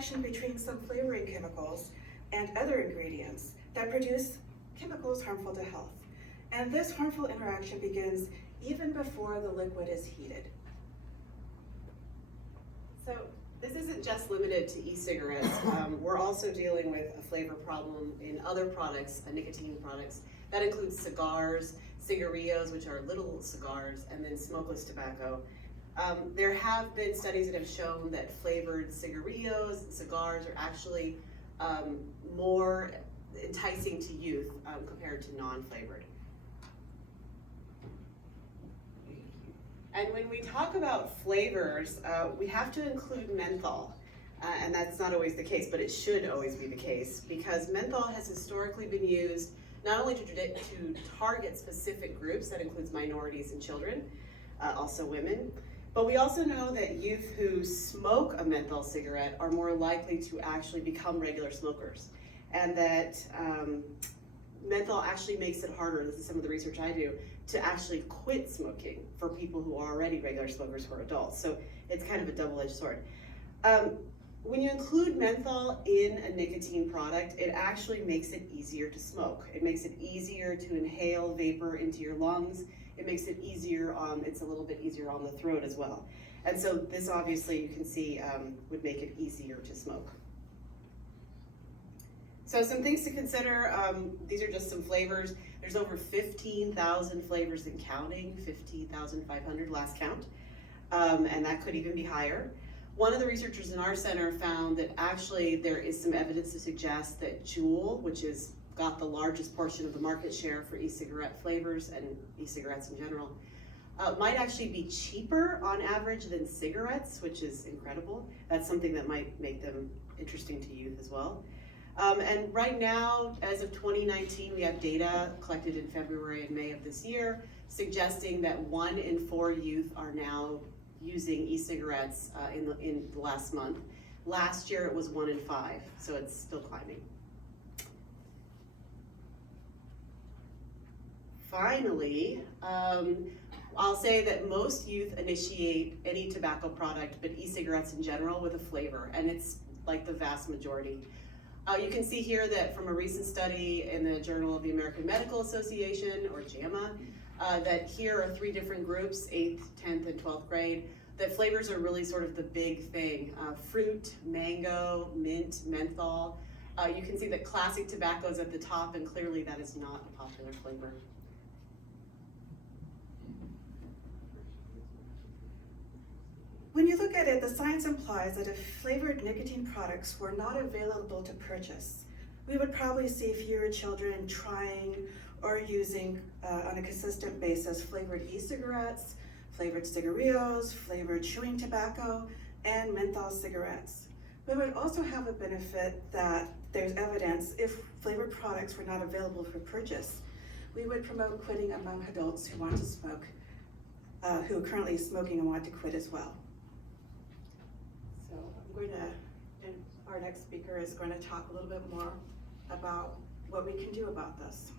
interaction between some flavoring chemicals and other ingredients that produce chemicals harmful to health. And this harmful interaction begins even before the liquid is heated. So this isn't just limited to e-cigarettes. We're also dealing with a flavor problem in other products, nicotine products. That includes cigars, cigarillos, which are little cigars, and then smokeless tobacco. There have been studies that have shown that flavored cigarillos and cigars are actually more enticing to youth compared to non-flavored. And when we talk about flavors, we have to include menthol. And that's not always the case, but it should always be the case, because menthol has historically been used not only to target specific groups, that includes minorities and children, also women, but we also know that youth who smoke a menthol cigarette are more likely to actually become regular smokers. And that menthol actually makes it harder, this is some of the research I do, to actually quit smoking for people who are already regular smokers who are adults. So it's kind of a double-edged sword. When you include menthol in a nicotine product, it actually makes it easier to smoke. It makes it easier to inhale vapor into your lungs. It makes it easier, it's a little bit easier on the throat as well. And so this obviously you can see would make it easier to smoke. So some things to consider, these are just some flavors. There's over 15,000 flavors and counting, 15,500 last count, and that could even be higher. One of the researchers in our center found that actually there is some evidence to suggest that Juul, which has got the largest portion of the market share for e-cigarette flavors and e-cigarettes in general, might actually be cheaper on average than cigarettes, which is incredible. That's something that might make them interesting to youth as well. And right now, as of 2019, we have data collected in February and May of this year, suggesting that 1 in 4 youth are now using e-cigarettes in the last month. Last year it was 1 in 5, so it's still climbing. Finally, I'll say that most youth initiate any tobacco product, but e-cigarettes in general, with a flavor, and it's like the vast majority. You can see here that from a recent study in the Journal of the American Medical Association, or JAMA, that here are 3 different groups, 8th, 10th, and 12th grade, that flavors are really sort of the big thing. Fruit, mango, mint, menthol. You can see that classic tobacco is at the top, and clearly that is not a popular flavor. When you look at it, the science implies that if flavored nicotine products were not available to purchase, we would probably see fewer children trying or using on a consistent basis flavored e-cigarettes, flavored cigarillos, flavored chewing tobacco, and menthol cigarettes. We would also have a benefit that there's evidence if flavored products were not available for purchase, we would promote quitting among adults who want to smoke, who are currently smoking and want to quit as well. So our next speaker is going to talk a little bit more about what we can do about this.